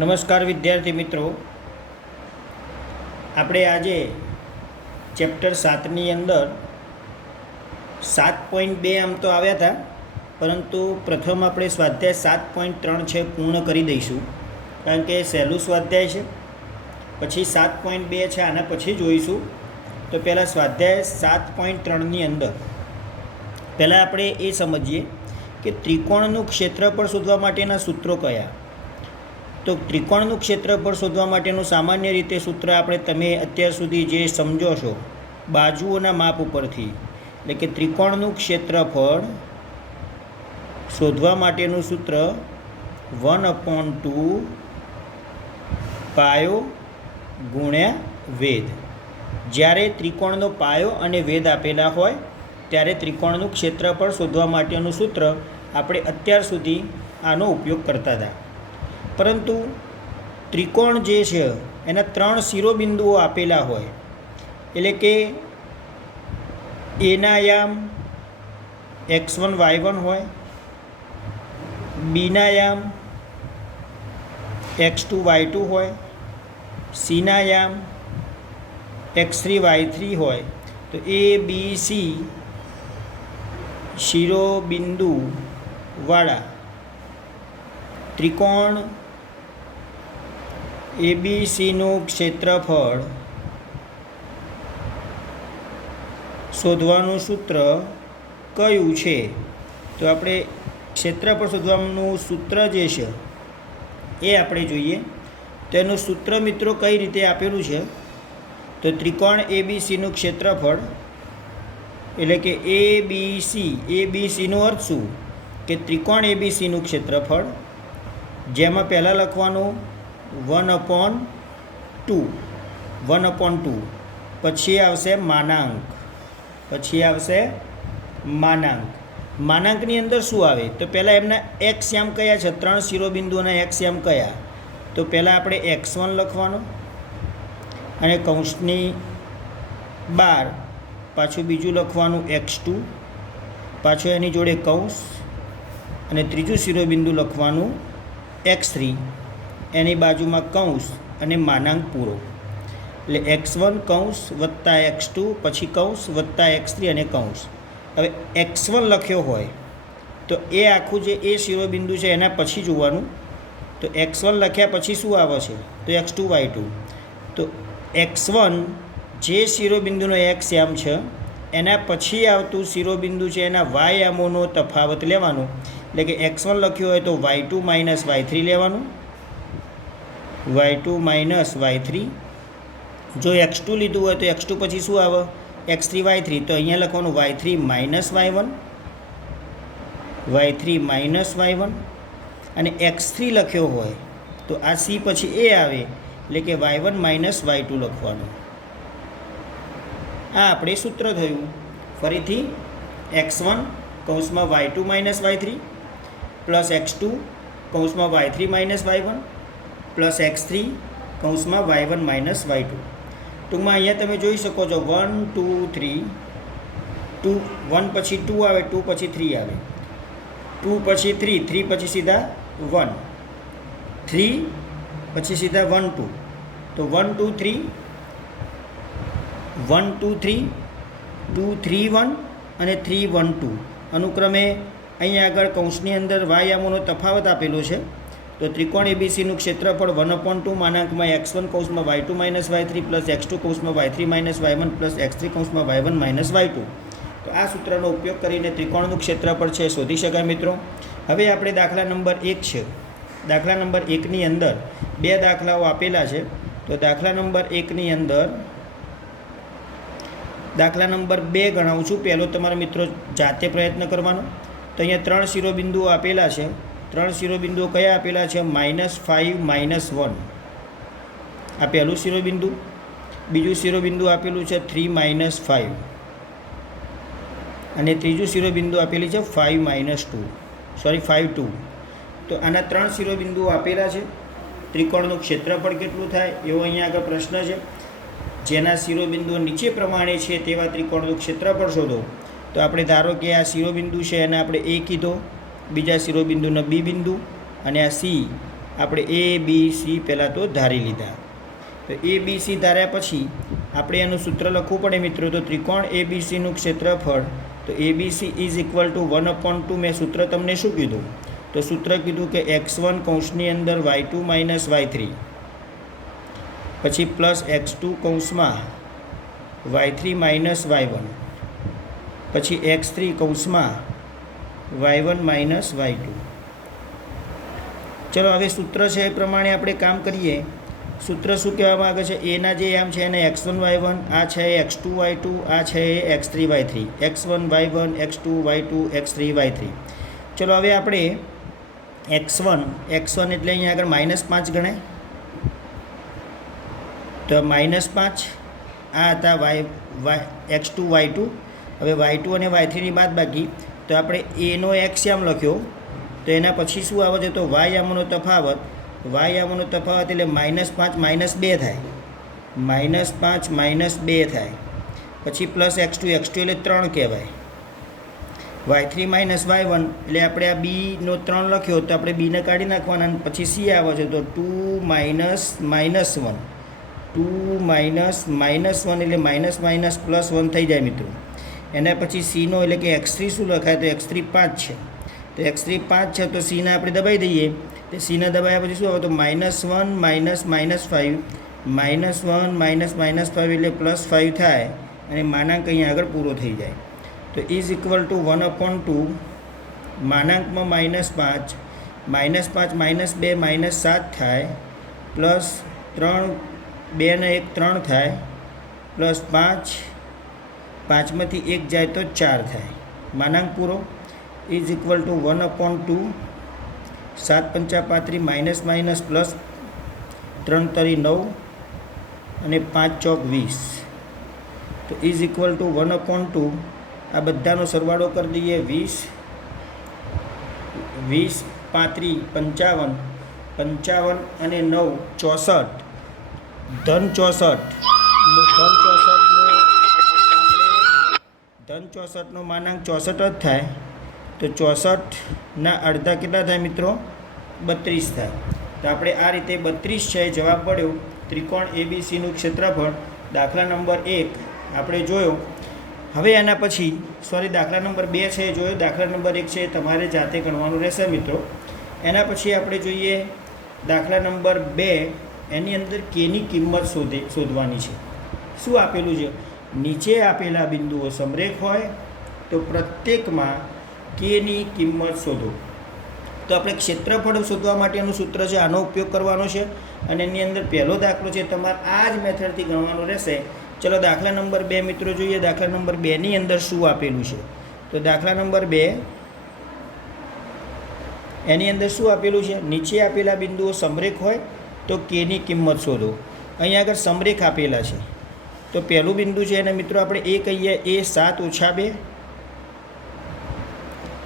નમસ્કાર વિદ્યાર્થી મિત્રો, આપણે આજે ચેપ્ટર 7ની અંદર 7.2 આમ તો આવ્યા હતા, પરંતુ પ્રથમ આપણે સ્વાધ્યાય 7.3 છે પૂર્ણ કરી દઈશું, કારણ કે સહેલું સ્વાધ્યાય છે. પછી 7.2 છે, આના પછી જોઈશું. તો પહેલાં સ્વાધ્યાય 7.3ની અંદર પહેલાં આપણે એ સમજીએ કે ત્રિકોણનું ક્ષેત્રફળ શોધવા માટેના સૂત્રો કયા. તો ત્રિકોણનું ક્ષેત્રફળ શોધવા માટેનું સામાન્ય રીતે સૂત્ર આપણે તમે અત્યાર સુધી જે સમજો છો બાજુઓના માપ ઉપરથી, એટલે કે ત્રિકોણનું ક્ષેત્રફળ શોધવા માટેનું સૂત્ર 1/2 પાયો ગુણ્યા વેદ. જ્યારે ત્રિકોણનો પાયો અને વેદ આપેલા હોય ત્યારે ત્રિકોણનું ક્ષેત્રફળ શોધવા માટેનું સૂત્ર આપણે અત્યાર સુધી આનો ઉપયોગ કરતા હતા. પરંતુ ત્રિકોણ જે છે એના 3 શિરોબિંદુઓ આપેલા હોય, એટલે કે એના યામ x1 y1 હોય, બીના યામ x2 y2 હોય, સીના યામ x3 y3 હોય. તો એ બી સી શિરોબિંદુવાળા ત્રિકોણ એબીસીનું ક્ષેત્રફળ શોધવાનું સૂત્ર કયું છે? તો આપણે ક્ષેત્રફળ શોધવાનું સૂત્ર જે છે એ આપણે જોઈએ. તેનું સૂત્ર મિત્રો કઈ રીતે આપેલું છે? તો ત્રિકોણ એબીસીનું ક્ષેત્રફળ, એટલે કે એબીસીનો અર્થ શું? કે ત્રિકોણ એબીસીનું ક્ષેત્રફળ, જેમાં પહેલાં લખવાનું 1/2, પછી આવશે માનાંક. માનાંકની અંદર શું આવે? તો પહેલાં એમના એક્સ યામ કયા છે? 3 શિરોબિંદુઓના એક્સ યામ કયા? તો પહેલાં આપણે x1 લખવાનો, અને કૌંસની બહાર પાછું બીજું લખવાનું x2, પાછું એની જોડે કૌંસ, અને ત્રીજું શિરોબિંદુ લખવાનું x3, એની બાજુમાં કૌંસ અને માનાંક પૂરો. એટલે x1 કૌંસ વત્તા x2, પછી કૌંસ વત્તા x3 અને કૌંસ. હવે x1 લખ્યો હોય તો એ આખું જે એ શિરોબિંદુ છે એના પછી જોવાનું. તો x1 લખ્યા પછી શું આવે છે? તો x2 y2. તો x1 જે શિરોબિંદુનો x યામ છે એના પછી આવતું શિરોબિંદુ છે એના y યામોનો તફાવત લેવાનો. એટલે કે x1 લખ્યો હોય તો y2 માઇનસ y3 લેવાનું, y2 માઇનસ y3. જો x2 લીધું હોય તો x2 પછી શું આવે? x3 y3. તો અહીંયા લખવાનું y3 minus y1, y3 minus y1. અને x3 લખ્યો હોય તો આ c પછી એ આવે, એટલે કે y1 માઇનસ y2 લખવાનું. આ આપણે સૂત્ર થયું. ફરીથી x1 કૌંસમાં y2 minus y3 plus x2 કૌંસમાં y3 minus y1 plus x3 કૌંસમાં y1 માઇનસ y2. ટૂંકમાં અહીંયા તમે જોઈ શકો છો 1 2 3, 1 પછી 2 આવે, 2 પછી 3 આવે, 2 પછી 3, 3 પછી સીધા 1, 3 પછી સીધા 1 2. તો 1 2 3, 1 2 3, 2 3 1 અને 3 1 2. અનુક્રમે અહીંયા આગળ કૌંસની અંદર y યામોનો તફાવત આપેલો છે. તો ત્રિકોણ એબીસીનું ક્ષેત્રફળ 1/2 માનાંકમાં x1 કૌંસમાં y2 minus y3 plus x2 કૌંસમાં y3 minus y1 plus x3 કૌંસમાં y1 માઇનસ y2. તો આ સૂત્રનો ઉપયોગ કરીને ત્રિકોણનું ક્ષેત્રફળ છે શોધી શકાય મિત્રો. હવે આપણે દાખલા નંબર 1 છે. દાખલા નંબર 1ની અંદર 2 દાખલાઓ આપેલા છે. તો દાખલા નંબર 1ની અંદર દાખલા નંબર 2 ગણાવું છું. પહેલો તમારા મિત્રો જાતે પ્રયત્ન કરવાનો. તો અહીંયા 3 શિરોબિંદુઓ આપેલા છે. 3 શિરોબિંદુઓ કયા આપેલા છે? -5 -1. આ પહેલું શિરોબિંદુ. બીજું શિરોબિંદુ આપેલું છે 3 -5, અને ત્રીજું શિરોબિંદુ આપેલી છે 5 2. તો આના 3 શિરોબિંદુઓ આપેલા છે. ત્રિકોણનું ક્ષેત્રફળ કેટલું થાય એવો અહીંયા આગળ પ્રશ્ન છે. જેના શિરોબિંદુઓ નીચે પ્રમાણે છે તેવા ત્રિકોણનું ક્ષેત્રફળ શોધો. તો આપણે ધારો કે આ શિરોબિંદુ છે એને આપણે A કીધો, બીજા શિરોબિંદુને B બિંદુ, અને આ C આપણે એ બી સી પહેલાં તો ધારી લીધા. તો એ બી સી ધાર્યા પછી આપણે એનું સૂત્ર લખવું પડે મિત્રો. તો ત્રિકોણ એ બી સીનું ક્ષેત્રફળ, તો A B C is equal to 1/2. મેં સૂત્ર તમને શું કીધું? તો સૂત્ર કીધું કે x1 કૌંસની અંદર y2 માઇનસ y3 પછી પ્લસ x2 કૌંસમાં y3 માઇનસ y1 પછી x3 કૌંસમાં y1 માઇનસ y2. ચલો હવે સૂત્ર છે એ પ્રમાણે આપણે કામ કરીએ. સૂત્ર શું કહેવા માગે છે? એના જે આમ છે એને x1 y1, આ છે x2 y2, આ છે x3 y3, x1 y1, x2 y2, x3 y3. ચલો હવે આપણે x1 એટલે અહીંયા આગળ -5 ગણાય. તો -5 આ હતા x2 y2. હવે y2 અને y3ની બાદ બાકી, તો આપણે એનો x આમ લખ્યો, તો એના પછી શું આવે છે? તો y આમનો તફાવત એટલે -5 -2 થાય, -5 -2 થાય. પછી પ્લસ x2 એટલે 3 કહેવાય. y3 માઇનસ y1 એટલે આપણે આ બીનો 3 લખ્યો, તો આપણે બીને કાઢી નાખવાના. પછી સી આવે છે, તો 2 માઇનસ -1 એટલે +1 થઈ જાય મિત્રો. એના પછી સીનો એટલે કે x3 શું લખાય? તો x3 5 છે. તો x3 5 છે, તો સીને આપણે દબાઈ દઈએ. તો સીને દબાયા પછી શું આવે? તો -1 -5 એટલે +5 થાય અને માનાંક અહીંયા આગળ પૂરો થઈ જાય. તો ઇઝ ઇક્વલ ટુ 1/2 માનાંકમાં -5 -2 -7 થાય, પ્લસ 3 2 ને 1 3 થાય, પ્લસ 5 માંથી 1 જાય તો 4 થાય. માનાંક પૂરો. Is equal to 1/2 7 × 5 minus plus 3 × 9 અને 5 × 20. તો ઇઝ ઇક્વલ ટુ 1/2 આ બધાનો સરવાળો કરી દઈએ. 20 35 55 અને 9 64 ધન 64નો માનાંક 64 જ થાય. તો 64ના અડધા કેટલા થાય મિત્રો? 32 થાય. તો આપણે આ રીતે 32 છે જવાબ મળ્યો. ત્રિકોણ એબીસીનું ક્ષેત્રફળ દાખલા નંબર 1 આપણે જોયો. હવે એના પછી દાખલા નંબર 2 છે એ જોયો. દાખલા નંબર 1 છે તમારે જાતે ગણવાનું રહેશે મિત્રો. એના પછી આપણે જોઈએ દાખલા નંબર 2. એની અંદર કેની કિંમત શોધવાની છે. શું આપેલું છે? નીચે આપેલા બિંદુઓ સમરેખ હોય તો પ્રત્યેકમાં કેની કિંમત શોધો. તો આપણે ક્ષેત્રફળ શોધવા માટેનું સૂત્ર છે, આનો ઉપયોગ કરવાનો છે. અને એની અંદર પહેલો દાખલો છે તમારે આ જ મેથડથી ગણવાનો રહેશે. ચલો દાખલા નંબર 2 મિત્રો જોઈએ. દાખલા નંબર 2ની અંદર શું આપેલું છે? તો દાખલા નંબર 2 એની અંદર શું આપેલું છે? નીચે આપેલા બિંદુઓ સમરેખ હોય તો કેની કિંમત શોધો. અહીંયા આગળ સમરેખ આપેલા છે. તો પહેલું બિંદુ છે એને મિત્રો આપણે એ કહીએ, એ 7 - 2.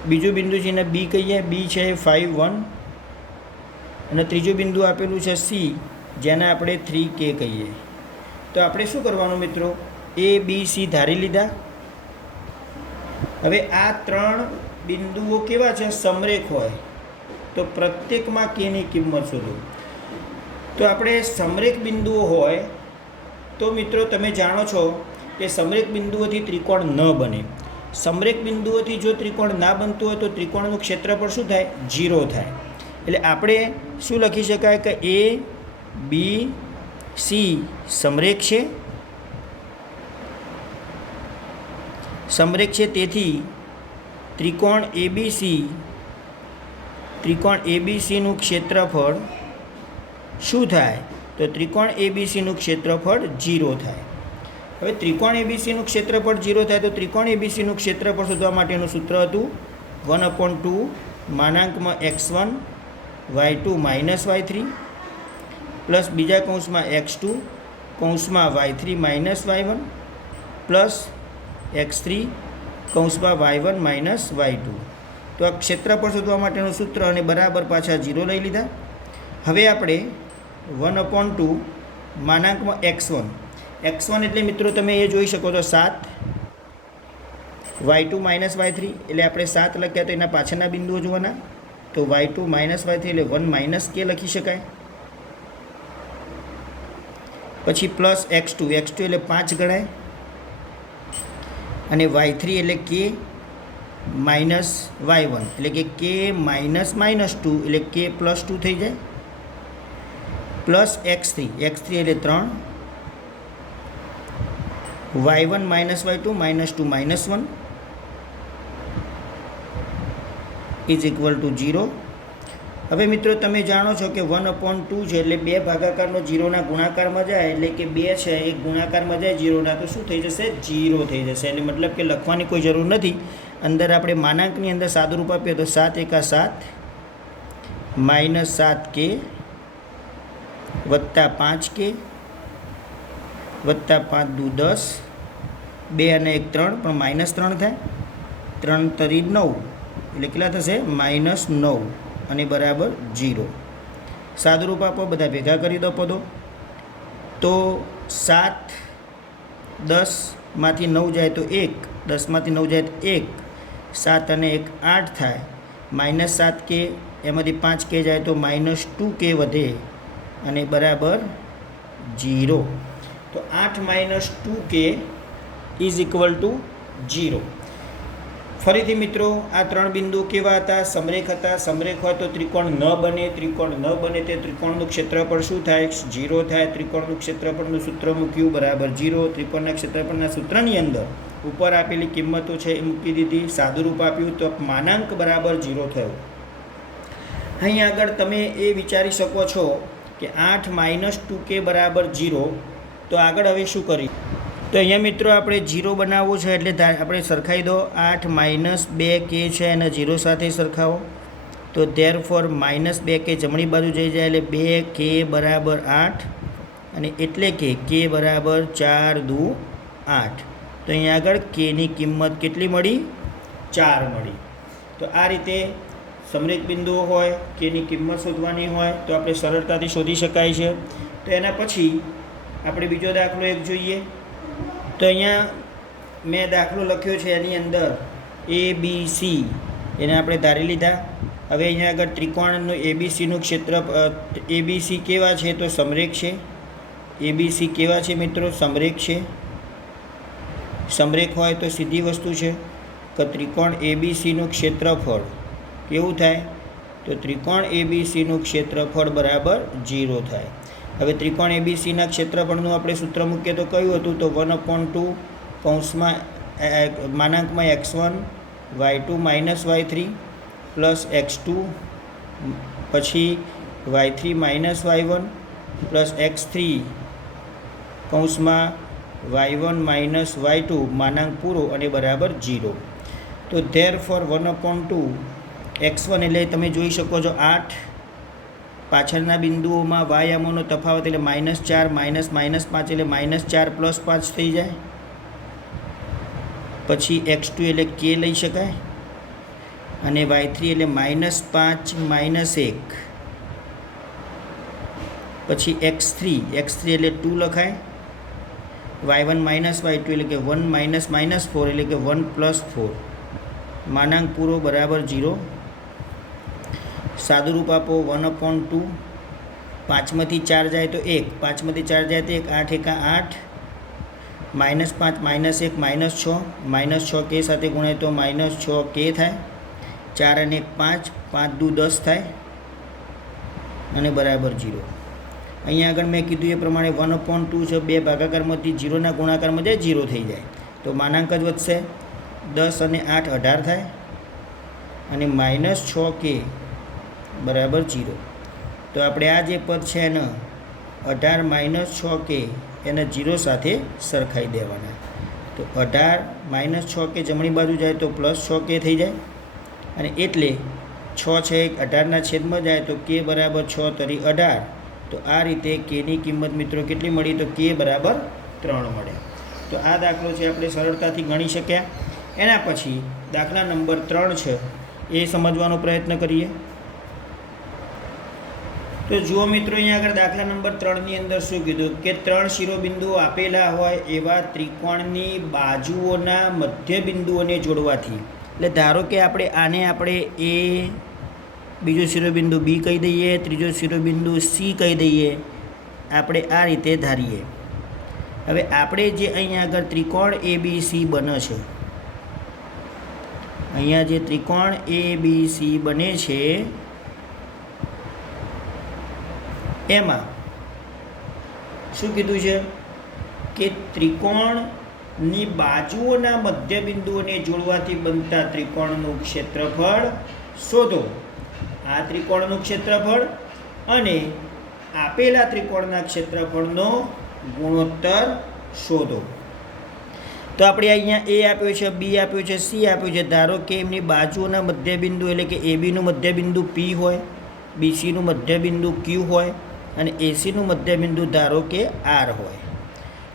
બીજું બિંદુ છે એને બી કહીએ, બી છે 5 1. અને ત્રીજું બિંદુ આપેલું છે સી, જેને આપણે 3K કહીએ. તો આપણે શું કરવાનું મિત્રો? એ બી સી ધારી લીધા. હવે આ 3 બિંદુઓ કેવા છે? સમરેખ હોય તો પ્રત્યેકમાં કેની કિંમત શોધો. તો આપણે સમરેખ બિંદુઓ હોય તો મિત્રો તમે જાણો છો કે સમરેખ બિંદુઓથી ત્રિકોણ ન બને. સમરેખ બિંદુઓથી જો ત્રિકોણ ના બનતું હોય તો ત્રિકોણનું ક્ષેત્રફળ શું થાય? 0 થાય. એટલે આપણે શું લખી શકાય કે એ બી સી સમરેખ છે. તેથી ત્રિકોણ એબીસીનું ક્ષેત્રફળ શું થાય? તો ત્રિકોણ એબીસીનું ક્ષેત્રફળ 0 થાય. હવે ત્રિકોણ એબીસીનું ક્ષેત્રફળ 0 થાય તો ત્રિકોણ એબીસીનું ક્ષેત્રફળ શોધવા માટેનું સૂત્ર હતું 1/2 માનાંકમાં x1 y2 minus y3 plus બીજા કૌંસમાં x2 કૌંસમાં y3 minus y1 plus x3 કૌંસમાં y1 માઇનસ y2. તો આ ક્ષેત્રફળ શોધવા માટેનું સૂત્ર અને બરાબર પાછા 0 લઈ લીધા. હવે આપણે 1/2 માનાંકમાં x1 એટલે મિત્રો તમે એ જોઈ શકો છો 7 y2 માઇનસ y3 એટલે આપણે 7 લખ્યા તો એના પાછળના બિંદુઓ જોવાના. તો y2 માઇનસ y3 એટલે 1 માઇનસ કે લખી શકાય. પછી પ્લસ x2 એટલે 5 ગણાય અને y3 એટલે કે માઇનસ y1 એટલે કે કે માઇનસ -2 એટલે કે +2 થઈ જાય. પ્લસ x3 એટલે 3 y1 minus y2 -2 -1 is equal two 0. હવે મિત્રો તમે જાણો છો કે 1/2 છે એટલે 2 ભાગાકારનો 0ના ગુણાકારમાં જાય એટલે કે 2 છે એ ગુણાકારમાં જાય 0ના તો શું થઈ જશે? 0 થઈ જશે. એટલે મતલબ કે લખવાની કોઈ જરૂર નથી. અંદર આપણે માનાંકની અંદર સાદુરૂપ આપીએ તો 7 × 7 -7k વત્તા 5k વત્તા 5 × 10 2 અને 1 3 પણ -3 થાય. 3 × 3 9 એટલે કેટલા થશે? -9 અને બરાબર 0. સાદુરૂપ આપો, બધા ભેગા કરી દો પદો. તો 7 10માંથી 9 જાય તો 1, 10માંથી 9 જાય તો 1, 7 અને 1 8 થાય. -7k એમાંથી 5k જાય તો -2k વધે અને બરાબર 0. તો 8 - 2k ઇઝ ઇક્વલ ટુ 0. ફરીથી મિત્રો આ 3 બિંદુ કેવા હતા? સમરેખ હતા. સમરેખ હોય તો ત્રિકોણ ન બને. ત્રિકોણ ન બને તે ત્રિકોણનું ક્ષેત્રફળ શું થાય? 0 થાય. ત્રિકોણનું ક્ષેત્રફળનું સૂત્ર મૂક્યું બરાબર 0. ત્રિકોણના ક્ષેત્રફળના સૂત્રની અંદર ઉપર આપેલી કિંમતો છે એ મૂકી દીધી. સાદુરૂપ આપ્યું તો માનાંક બરાબર 0 થયું. અહીં આગળ તમે એ વિચારી શકો છો કે 8 - 2k બરાબર 0. તો આગળ હવે શું કરી? તો અહીંયા મિત્રો આપણે 0 બનાવવું છે એટલે આપણે સરખાઈ દો. 8 - 2k છે એને 0 સાથે સરખાવો. તો ધેરફોર -2k જમણી બાજુ જઈ જાય એટલે 2k બરાબર 8 અને એટલે કે k બરાબર 4 × 2 = 8. તો અહીંયા આગળ kની કિંમત કેટલી મળી? 4 મળી. તો આ રીતે સમરેખ બિંદુઓ હોય, kની કિંમત શોધવાની હોય તો આપણે સરળતાથી શોધી શકાય છે. તો એના પછી આપણે બીજો દાખલો એક જોઈએ. તો અહીંયા મેં દાખલો લખ્યો છે એની અંદર ABC એને આપણે ધારી લીધા. હવે અહીંયા આગળ ત્રિકોણનું ABCનું ક્ષેત્ર ABC કેવા છે? તો સમરેખ છે. ABC કેવા છે મિત્રો? સમરેખ છે. સમરેખ હોય તો સીધી વસ્તુ છે કે ત્રિકોણ ABCનું ક્ષેત્રફળ કેવું થાય? તો ત્રિકોણ ABCનું ક્ષેત્રફળ બરાબર 0 થાય. હવે ત્રિકોણ ABCના ક્ષેત્રફળનું આપણે સૂત્ર મૂકીએ તો કયું હતું? તો 1/2 કૌંસમાં માનાંકમાં x1 y2 - y3 plus x2 પછી y3 - y1 પ્લસ x3 કૌંસમાં y1 - y2 માનાંક પૂરો અને બરાબર 0. તો ધેરફોર 1/2 x1 એટલે તમે જોઈ શકો છો 8. પાછળના બિંદુઓમાં વાયામોનો તફાવત એટલે -4 -5 એટલે -4 + 5 થઈ જાય. પછી x2 એટલે k લઈ શકાય અને y3 એટલે -5 -1. પછી x3 એટલે 2 લખાય. y1 - y2 એટલે કે 1 - -4 એટલે કે 1 + 4 માનાંક પૂરો બરાબર 0. સાદુરૂપ આપો. 1/2 5માંથી 4 જાય તો 1, 5માંથી 4 જાય તો 1, 8 × 8 -5 -1 -6 -6k સાથે ગુણાય તો -6k થાય. 4 અને 1 5, 5 × 2 10 થાય અને બરાબર 0. અહીંયા આગળ મેં કીધું એ પ્રમાણે 1/2 છે 2 ભાગાકારમાંથી 0ના ગુણાકારમાં જાય 0 થઈ જાય તો માનાંક જ વધશે. 10 અને 8 18 થાય અને -6k બરાબર 0. તો આપણે આ જે પદ છે એને 18 - 6k એને 0 સાથે સરખાઈ દેવાના. તો 18 - 6k જમણી બાજુ જાય તો +6k થઈ જાય અને એટલે 6 છે 18ના છેદમાં જાય તો k બરાબર 6 × 18. તો આ રીતે kની કિંમત મિત્રો કેટલી મળી? તો k બરાબર 3 મળે. તો આ દાખલો છે આપણે સરળતાથી ગણી શક્યા. એના પછી દાખલા નંબર 3 છે એ સમજવાનો પ્રયત્ન કરીએ. તો જુઓ મિત્રો અહીંયા આગળ દાખલા નંબર 3ની અંદર શું કીધું કે 3 શિરોબિંદુઓ આપેલા હોય એવા ત્રિકોણની બાજુઓના મધ્ય બિંદુઓને જોડવાથી, એટલે ધારો કે આપણે આને આપણે A બીજો શિરોબિંદુ બી કહી દઈએ, ત્રીજો શિરોબિંદુ સી કહી દઈએ. આપણે આ રીતે ધારીએ. હવે આપણે જે અહીંયા આગળ ત્રિકોણ ABC બને છે, અહીંયા જે ત્રિકોણ ABC બને છે એમાં શું કીધું છે કે ત્રિકોણની બાજુઓના મધ્યબિંદુઓને જોડવાથી બનતા ત્રિકોણનું ક્ષેત્રફળ શોધો. આ ત્રિકોણનું ક્ષેત્રફળ અને આપેલા ત્રિકોણના ક્ષેત્રફળનો ગુણોત્તર શોધો. તો આપણે અહીંયા એ આપ્યો છે, બી આપ્યો છે, સી આપ્યો છે. ધારો કે એમની બાજુઓના મધ્યબિંદુ એટલે કે એબીનું મધ્યબિંદુ પી હોય, બીસીનું મધ્યબિંદુ ક્યુ હોય અને એસીનું મધ્યબિંદુ ધારો કે આર હોય.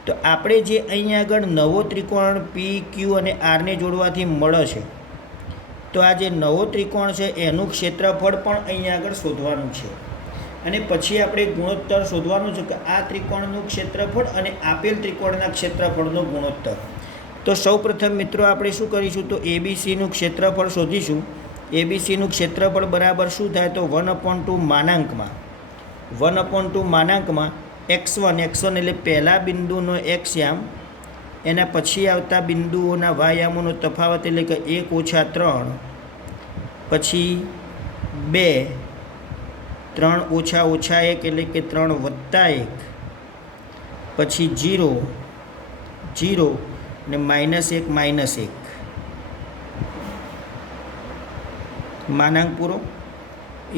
તો આપણે જે અહીંયા આગળ નવો ત્રિકોણ પી ક્યુ અને આરને જોડવાથી મળે છે, તો આ જે નવો ત્રિકોણ છે એનું ક્ષેત્રફળ પણ અહીંયા આગળ શોધવાનું છે. અને પછી આપણે ગુણોત્તર શોધવાનું છે કે આ ત્રિકોણનું ક્ષેત્રફળ અને આપેલ ત્રિકોણના ક્ષેત્રફળનો ગુણોત્તર. તો સૌપ્રથમ મિત્રો આપણે શું કરીશું, તો એબીસીનું ક્ષેત્રફળ શોધીશું. એબીસીનું ક્ષેત્રફળ બરાબર શું થાય, તો 1/2 માનાંકમાં 1/2 માનાંકમાં x1 એટલે પહેલા બિંદુનો x યામ, એના પછી આવતા બિંદુઓના y યામોનો તફાવત એટલે કે 1 - 3, પછી 2, 3 - 1 એટલે કે 3 + 1, પછી 0 0 અને -1 માનાંક પૂરો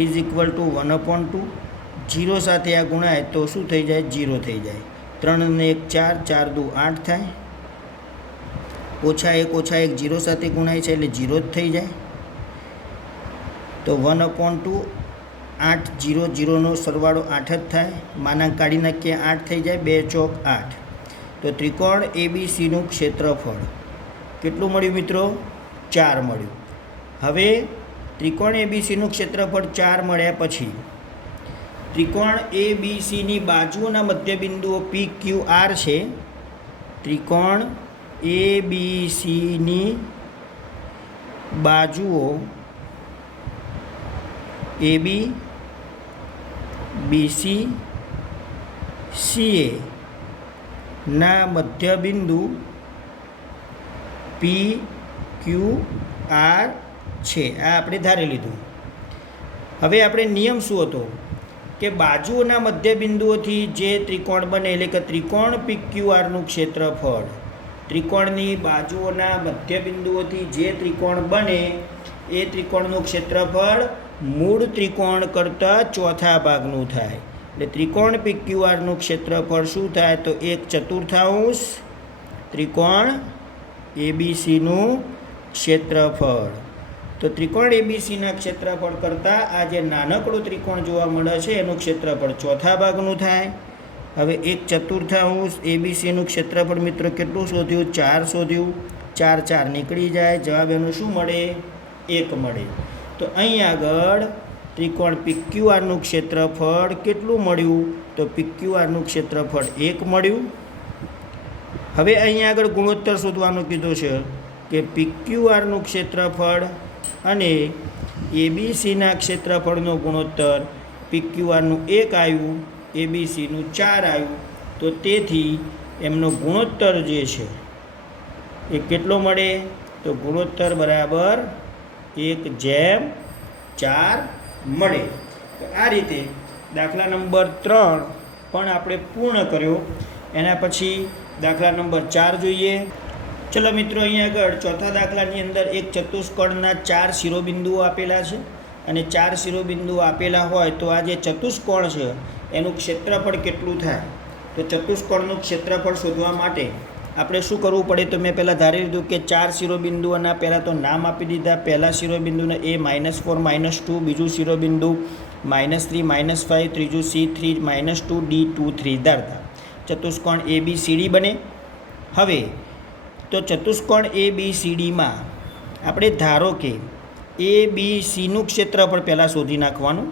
ઇઝ ઇક્વલ ટુ 1/2. 0 સાથે આ ગુણાય તો શું થઈ જાય, 0 થઈ જાય. 3 અને 1 4, 4 × 2 8 થાય. -1 0 સાથે ગુણાય છે એટલે 0 જ થઈ જાય. તો 1/2 8 0 0નો સરવાળો 8 જ થાય. માનાંક કાઢી નાખીએ, 8 થઈ જાય. 2 × 4 = 8. તો ત્રિકોણ એબીસીનું ક્ષેત્રફળ કેટલું મળ્યું મિત્રો, 4 મળ્યું. હવે ત્રિકોણ એબીસીનું ક્ષેત્રફળ 4 મળ્યા પછી ત્રિકોણ એબીસીની બાજુઓના મધ્યબિંદુઓ પી ક્યુ આર છે. ત્રિકોણ એબીસીની બાજુઓ AB BC CA ના મધ્યબિંદુ PQR છે. આ આપણે ધારી લીધું. હવે આપણે નિયમ શું હતો કે બાજુઓના મધ્યબિંદુઓથી જે ત્રિકોણ બને એટલે કે ત્રિકોણ PQRનું ક્ષેત્રફળ, ત્રિકોણની બાજુઓના મધ્યબિંદુઓથી જે ત્રિકોણ બને એ ત્રિકોણનું ક્ષેત્રફળ મૂળ ત્રિકોણ કરતાં ચોથા ભાગનું થાય. એટલે ત્રિકોણ PQRનું ક્ષેત્રફળ શું થાય, તો 1/4 ત્રિકોણ ABCનું ક્ષેત્રફળ. તો ત્રિકોણ ABCના ક્ષેત્રફળ કરતાં આ જે નાનકડું ત્રિકોણ જોવા મળે છે એનું ક્ષેત્રફળ ચોથા ભાગનું થાય. હવે 1/4 ABCનું ક્ષેત્રફળ મિત્રો કેટલું શોધ્યું, 4 શોધ્યું. 4 4 નીકળી જાય, જવાબ એનું શું મળે, 1 મળે. તો અહીં આગળ ત્રિકોણ PQRનું ક્ષેત્રફળ કેટલું મળ્યું, તો PQRનું ક્ષેત્રફળ 1 મળ્યું. હવે અહીં આગળ ગુણોત્તર શોધવાનું કીધું છે કે PQRનું ક્ષેત્રફળ અને ABCના ક્ષેત્રફળનો ગુણોત્તર. PQRનું 1 આવ્યું, ABCનું 4 આવ્યું. તો તેથી એમનો ગુણોત્તર જે છે એ કેટલો મળે, તો ગુણોત્તર બરાબર 1/4 મળે. તો આ રીતે દાખલા નંબર 3 પણ આપણે પૂર્ણ કર્યો. એના પછી દાખલા નંબર 4 જોઈએ. ચલો મિત્રો, અહીંયા આગળ ચોથા દાખલાની અંદર એક ચતુષ્કોણના 4 શિરોબિંદુઓ આપેલા છે અને 4 શિરોબિંદુઓ આપેલા હોય તો આ જે ચતુષ્કોણ છે એનું ક્ષેત્રફળ કેટલું થાય. તો ચતુષ્કોણનું ક્ષેત્રફળ શોધવા માટે આપણે શું કરવું પડે, તો મેં પહેલાં ધારી લીધું કે 4 શિરોબિંદુઓના પહેલાં તો નામ આપી દીધા. પહેલાં શિરોબિંદુને A -4 -2, બીજું શિરોબિંદુ -3 -5, ત્રીજું C3 -2 D 2 3 ધારતા ચતુષ્કોણ ABCD બને. હવે તો ચતુષ્કોણ ABCDમાં આપણે ધારો કે ABCનું ક્ષેત્રફળ પહેલાં શોધી નાખવાનું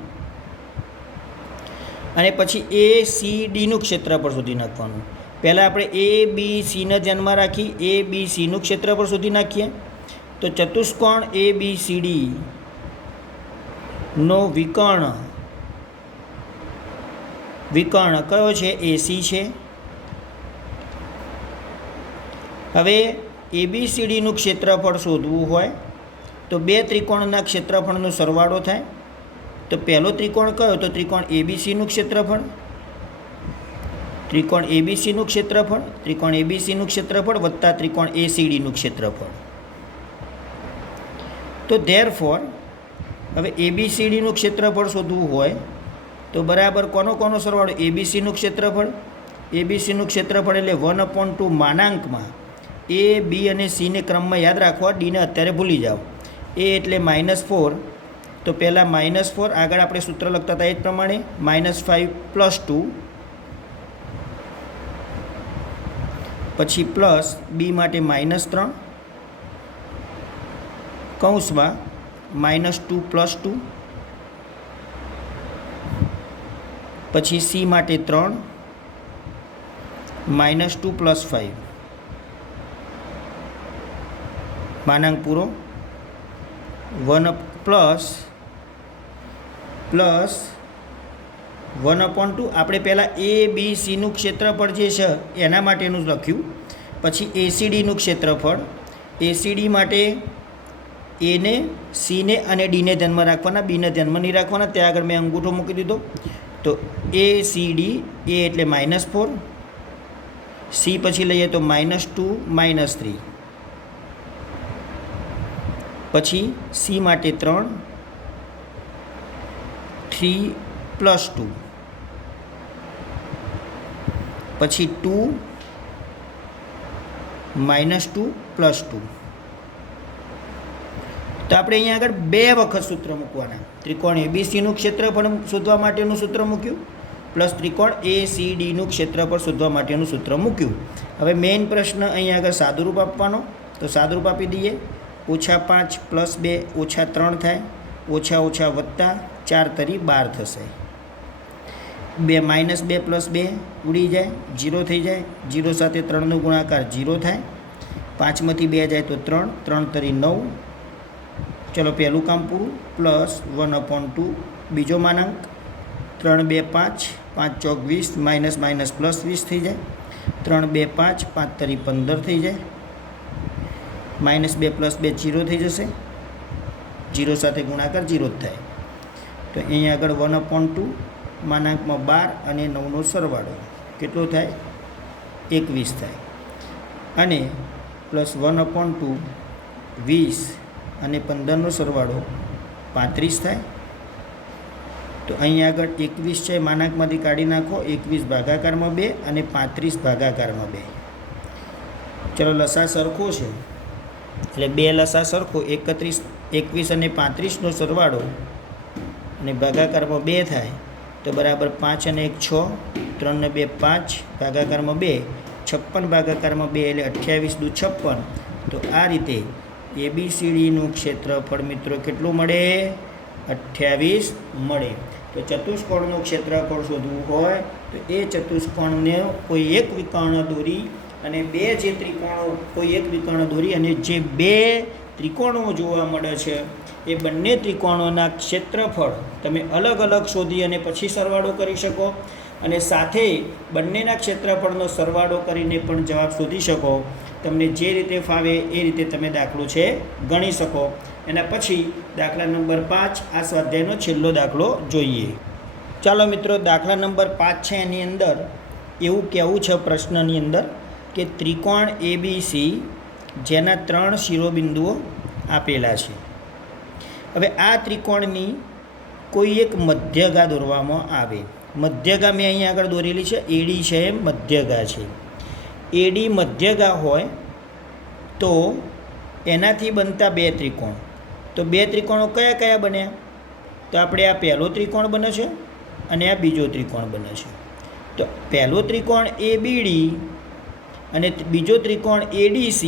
અને પછી ACDનું ક્ષેત્રફળ શોધી નાખવાનું. પહેલાં આપણે ABCને ધ્યાનમાં રાખી ABCનું ક્ષેત્રફળ શોધી નાખીએ. તો ચતુષ્કોણ ABCD નો વિકર્ણ કયો છે? એસી છે. હવે ABCDનું ક્ષેત્રફળ શોધવું હોય તો બે ત્રિકોણના ક્ષેત્રફળનો સરવાળો થાય. તો પહેલો ત્રિકોણ કયો? તો ત્રિકોણ ABCનું ક્ષેત્રફળ. ત્રિકોણ ABCનું ક્ષેત્રફળ, ત્રિકોણ ABCનું ક્ષેત્રફળ વત્તા ત્રિકોણ ACDનું ક્ષેત્રફળ. તો ધેરફોર હવે ABCDનું ક્ષેત્રફળ શોધવું હોય તો બરાબર કોનો સરવાળો? ABCનું ક્ષેત્રફળ. ABCનું ક્ષેત્રફળ એટલે 1/2 માનાંકમાં A, B અને Cને ક્રમમાં યાદ રાખવા, Dને અત્યારે ભૂલી જાઓ. A એટલે -4, તો પહેલાં -4 આગળ આપણે સૂત્ર લખતા હતા એ જ પ્રમાણે -5 + 2 પછી પ્લસ B માટે -3 કૌંસમાં -2 + 2 પછી C માટે 3 -2 + 5 માનાંક પૂરો 1 પ્લસ 1/2 આપણે પહેલાં ABCનું ક્ષેત્રફળ જે છે એના માટેનું જ લખ્યું. પછી ACDનું ક્ષેત્રફળ. ACD માટે Aને, Cને અને Dને ધ્યાનમાં રાખવાના, Bને ધ્યાનમાં નહીં રાખવાના. ત્યાં આગળ મેં અંગૂઠો મૂકી દીધો. તો ACD, A એટલે -4, C પછી લઈએ તો -2 -3 પછી C માટે 3 + 2 પછી 2 -2 + 2. તો આપણે અહીંયા આગળ બે વખત સૂત્ર મૂકવાના. ત્રિકોણ ABCનું ક્ષેત્રફળ શોધવા માટેનું સૂત્ર મૂક્યું પ્લસ ત્રિકોણ ACDનું ક્ષેત્રફળ શોધવા માટેનું સૂત્ર મૂક્યું. હવે મેઇન પ્રશ્ન અહીંયા આગળ સાદુરૂપ આપવાનો. તો સાદુરૂપ આપી દઈએ. -5 + 2 -3 થાય. ઓછા વત્તા 4 તરી 12 થશે. -2 + 2 ઉડી જાય, 0 થઈ જાય. 0 સાથે 3નો ગુણાકાર 0 થાય. 5માંથી 2 જાય તો 3, 3 તરી 9. ચલો પહેલું કામ પૂરું. પ્લસ 1/2 બીજો માનાંક 3 2 5 5 ચોક 20 પ્લસ 20 થઈ જાય. 3 2 5 5 તરી 15 થઈ જાય. -2 + 2 0 થઈ જશે. 0 સાથે ગુણાકાર 0 જ થાય. તો અહીંયા આગળ 1/2 માનાંકમાં 12 અને 9નો સરવાળો કેટલો થાય? 21 થાય. અને પ્લસ 1/2 20 અને 15નો સરવાળો 35 થાય. તો અહીંયા આગળ 21 છે માનાંકમાંથી કાઢી નાખો. 21 ભાગાકારમાં 2 અને 35 ભાગાકારમાં 2. ચલો લસા સરખો છે એટલે 2 લસા સરખો 21 અને 35નો સરવાળો અને ભાગાકારમાં 2 થાય તો બરાબર 5 અને 1 6, 3 ને 2 5, ભાગાકારમાં 2, 56 ભાગાકારમાં 2 એટલે 28 દુ 56. તો આ રીતે ABCDનું ક્ષેત્રફળ મિત્રો કેટલું મળે? 28 મળે. તો ચતુષ્કોણનું ક્ષેત્રફળ શોધવું હોય તો એ ચતુષ્કોણને કોઈ એક વિકર્ણ દોરી અને બે જે ત્રિકોણો કોઈ એક વિકર્ણ દોરી અને જે બે ત્રિકોણો જોવા મળે છે એ બંને ત્રિકોણોના ક્ષેત્રફળ તમે અલગ અલગ શોધી અને પછી સરવાળો કરી શકો અને સાથે બંનેના ક્ષેત્રફળનો સરવાળો કરીને પણ જવાબ શોધી શકો. તમને જે રીતે ફાવે એ રીતે તમે દાખલો છે ગણી શકો. એના પછી દાખલા નંબર 5 આ સ્વાધ્યાયનો છેલ્લો દાખલો જોઈએ. ચાલો મિત્રો, દાખલા નંબર 5 છે એની અંદર એવું કહેવું છે પ્રશ્નની અંદર કે ત્રિકોણ ABC જેના 3 શિરોબિંદુઓ આપેલા છે. હવે આ ત્રિકોણની કોઈ એક મધ્યગા દોરવામાં આવે. મધ્યગા મેં અહીંયા આગળ દોરેલી છે. AD છે એ મધ્યગા છે. AD મધ્યગા હોય તો એનાથી બનતા બે ત્રિકોણ. તો બે ત્રિકોણો કયા કયા બન્યા? તો આપણે આ પહેલો ત્રિકોણ બને છે અને આ બીજો ત્રિકોણ બને છે. તો પહેલો ત્રિકોણ ABD અને બીજો ત્રિકોણ ADC,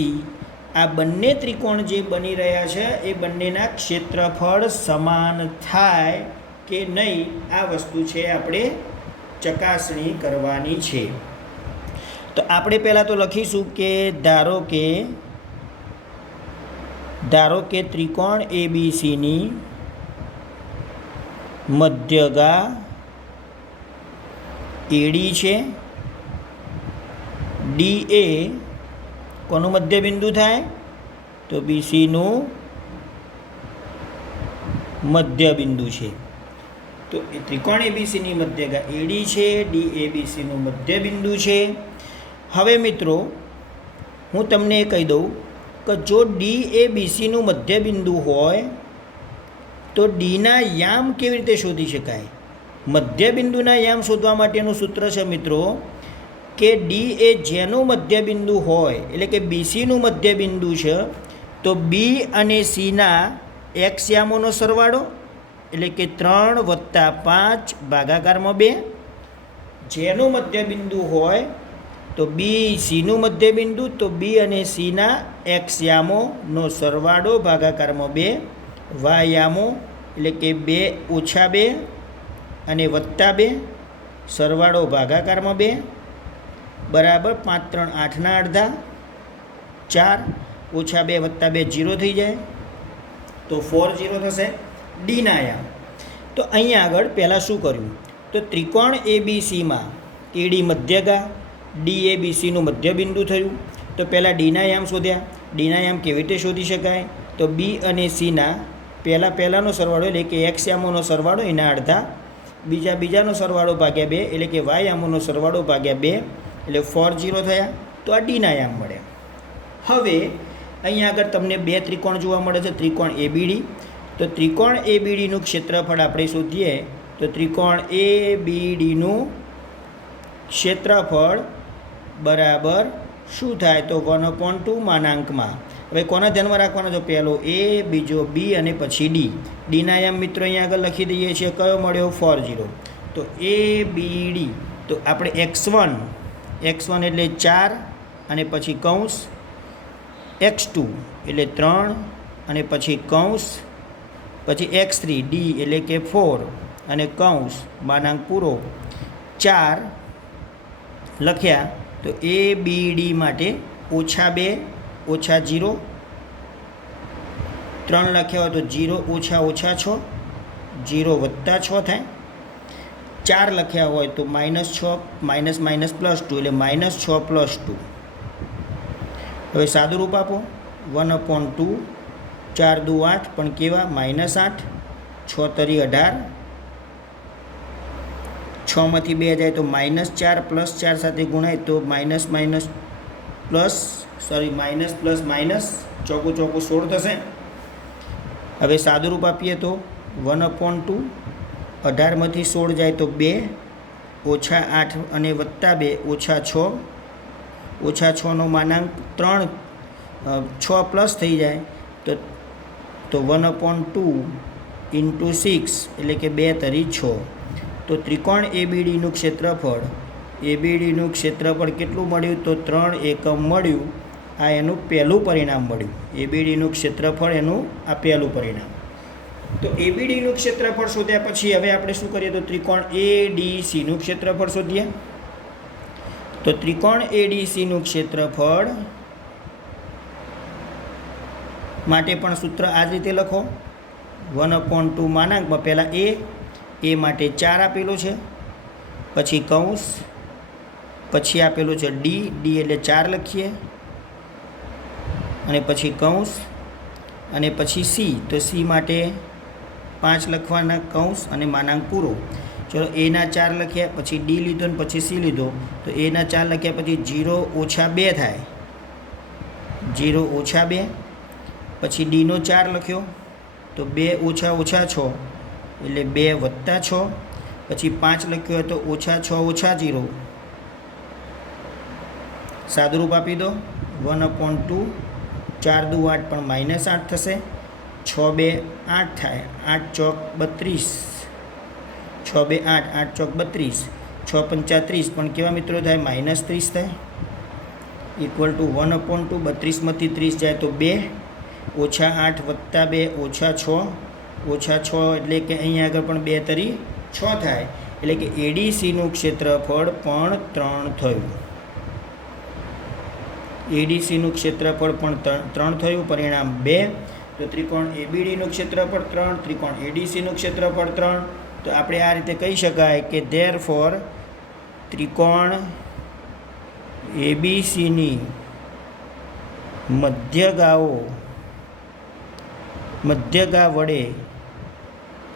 આ બંને ત્રિકોણ જે બની રહ્યા છે એ બંનેના ક્ષેત્રફળ સમાન થાય કે નહીં આ વસ્તુ છે આપણે ચકાસણી કરવાની છે. તો આપણે પહેલાં તો લખીશું કે ધારો કે ત્રિકોણ ABCની મધ્યગા એડી છે, ડી એ કોનું મધ્યબિંદુ થાય તો બીસીનું મધ્યબિંદુ છે. તો એ ત્રિકોણ એબીસીની મધ્યગા એડી છે, ડી એબીસીનું મધ્યબિંદુ છે. હવે મિત્રો હું તમને એ કહી દઉં કે જો ડી એ બીસીનું મધ્યબિંદુ હોય તો ડીના યામ કેવી રીતે શોધી શકાય? મધ્યબિંદુના યામ શોધવા માટેનું સૂત્ર છે મિત્રો કે ડી એ જેનું મધ્યબિંદુ હોય એટલે કે બીસીનું મધ્યબિંદુ છે તો બી અને સીના એક્સ યામોનો સરવાળો એટલે કે 3 + 5 ભાગાકારમાં 2. જેનું મધ્યબિંદુ હોય તો બી સીનું મધ્યબિંદુ તો બી અને સીના એક્સ યામોનો સરવાળો ભાગાકારમાં 2. વાય યામો એટલે કે 2 - 2 અને +2 સરવાળો ભાગાકારમાં 2 બરાબર 5 × 3 = 8 ના અડધા 4 - 2 + 2 0 થઈ જાય તો 4 0 થશે ડીના યામ. તો અહીંયા આગળ પહેલાં શું કર્યું તો ત્રિકોણ એબીસીમાં એડી મધ્યગા ડી એ બીસીનું મધ્યબિંદુ થયું તો પહેલાં ડીના યામ શોધ્યા. ડીના યામ કેવી રીતે શોધી શકાય તો બી અને સીના પહેલાંનો સરવાળો એટલે કે એક્સ યામોનો સરવાળો એના અડધા, બીજાનો સરવાળો ભાગ્યા 2 એટલે કે વાય યામોનો સરવાળો ભાગ્યા 2 એટલે 4 0 થયા. તો આ ડીના યામ મળ્યા. હવે અહીંયા આગળ તમને 2 ત્રિકોણ જોવા મળે છે, ત્રિકોણ એબીડી. તો ત્રિકોણ એબીડીનું ક્ષેત્રફળ આપણે શોધીએ તો ત્રિકોણ એબીડીનું ક્ષેત્રફળ બરાબર શું થાય તો 1/2 માનાંકમાં. હવે કોના ધ્યાનમાં રાખવાનો છે? પહેલો એ, બીજો બી અને પછી ડી. ડીના યામ મિત્રો અહીંયા આગળ લખી દઈએ છીએ. કયો મળ્યો? 4 0. તો એ બી ડી તો આપણે x1 એટલે 4 અને પછી કૌંસ, x2 એટલે 3 અને પછી કૌંસ, પછી x3 ડી એટલે કે 4 અને કૌંસ માનાંક પૂરો 4 લખ્યા. તો એ બી ડી માટે -2 -0, 3 લખ્યા હોય તો 0 - -6, 0 + 6 થાય. 4 લખ્યા હોય તો -6 +2 એટલે -6 + 2. હવે સાદું રૂપ આપો 1/2 4 દુ 8 પણ કેવા -8 6 તરી 18 6 માંથી 2 જાય તો -4 + 4 સાથે ગુણાય તો -+ ચોકું 16 થશે. હવે સાદું રૂપ આપીએ તો 1/2 18 માંથી 16 જાય તો 2 -8 અને +2 -6 -6નો માનાંક 3 6 પ્લસ થઈ જાય તો 1/2 × 6 એટલે કે 2 તરી 6. તો ત્રિકોણ એબીડીનું ક્ષેત્રફળ કેટલું મળ્યું તો 3 એકમ મળ્યું. આ એનું પહેલું પરિણામ મળ્યું. એબીડીનું ક્ષેત્રફળ એનું આ પહેલું પરિણામ. તો એબીડીનું ક્ષેત્રફળ શોધ્યા પછી હવે આપણે શું કરીએ તો ત્રિકોણ એડીસીનું ક્ષેત્રફળ શોધીએ. તો ત્રિકોણ એડીસીનું ક્ષેત્રફળ માટે પણ સૂત્ર આ જ રીતે લખો 1/2 માનાંકમાં પહેલાં એ માટે 4 આપેલું છે, પછી કૌંસ, પછી આપેલું છે ડી એટલે 4 લખીએ અને પછી કૌંસ અને પછી સી. તો સી માટે 5 લખવાના કૌંસ અને માનાંક પૂરો. ચલો એના 4 લખ્યા, પછી ડી લીધો ને પછી સી લીધો તો એના 4 લખ્યા પછી 0 - 2 થાય, 0 - 2. પછી ડીનો 4 લખ્યો તો 2 - 6 એટલે 2 + 6. પછી 5 લખ્યો હોય તો -6 - 0. સાદુરૂપ આપી દો 1/2 4 દુ 8 પણ -8 થશે. 6 2 8 થાય, 8 ચોક 32, 6 2 8, 8 ચોક 32, 6 5 30 પણ કેવા મિત્રો થાય -30 થાય. = 1/2 32માંથી 30 જાય તો 2 -8 + 2 -6 -6 એટલે કે અહીંયા આગળ પણ 2 તરી 6 થાય. એટલે કે એડીસીનું ક્ષેત્રફળ પણ 3 થયું. એડીસીનું ક્ષેત્રફળ પણ 3 થયું. પરિણામ 2. તો ત્રિકોણ એબીડીનું ક્ષેત્રફળ 3, ત્રિકોણ એડીસીનું ક્ષેત્રફળ 3, તો આપણે આ રીતે કહી શકાય કે ધેર ફોર ત્રિકોણ એબીસીની મધ્યગા વડે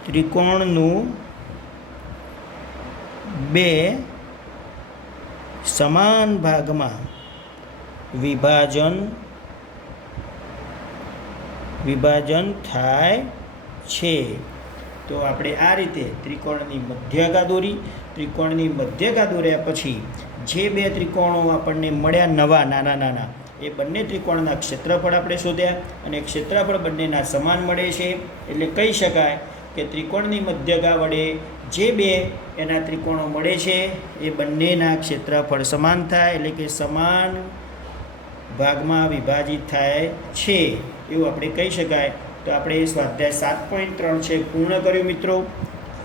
ત્રિકોણનું બે સમાન ભાગમાં વિભાજન થાય છે. તો આપણે આ રીતે ત્રિકોણની મધ્યગા દોરી. ત્રિકોણની મધ્યગા દોર્યા પછી જે બે ત્રિકોણો આપણને મળ્યા નવા નાના એ બંને ત્રિકોણના ક્ષેત્રફળ આપણે શોધ્યા અને ક્ષેત્રફળ બંનેના સમાન મળે છે. એટલે કહી શકાય કે ત્રિકોણની મધ્યગા વડે જે બે એના ત્રિકોણો મળે છે એ બંનેના ક્ષેત્રફળ સમાન થાય, એટલે કે સમાન ભાગમાં વિભાજિત થાય છે એવું આપણે કહી શકાય. તો આપણે સ્વાધ્યાય 7.3 છે પૂર્ણ કર્યું મિત્રો.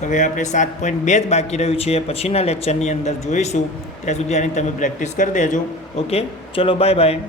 હવે આપણે 7.2 જ બાકી રહ્યું છે, પછીના લેક્ચરની અંદર જોઈશું. ત્યાં સુધી આની તમે પ્રેક્ટિસ કરી દેજો. ઓકે, ચલો બાય બાય.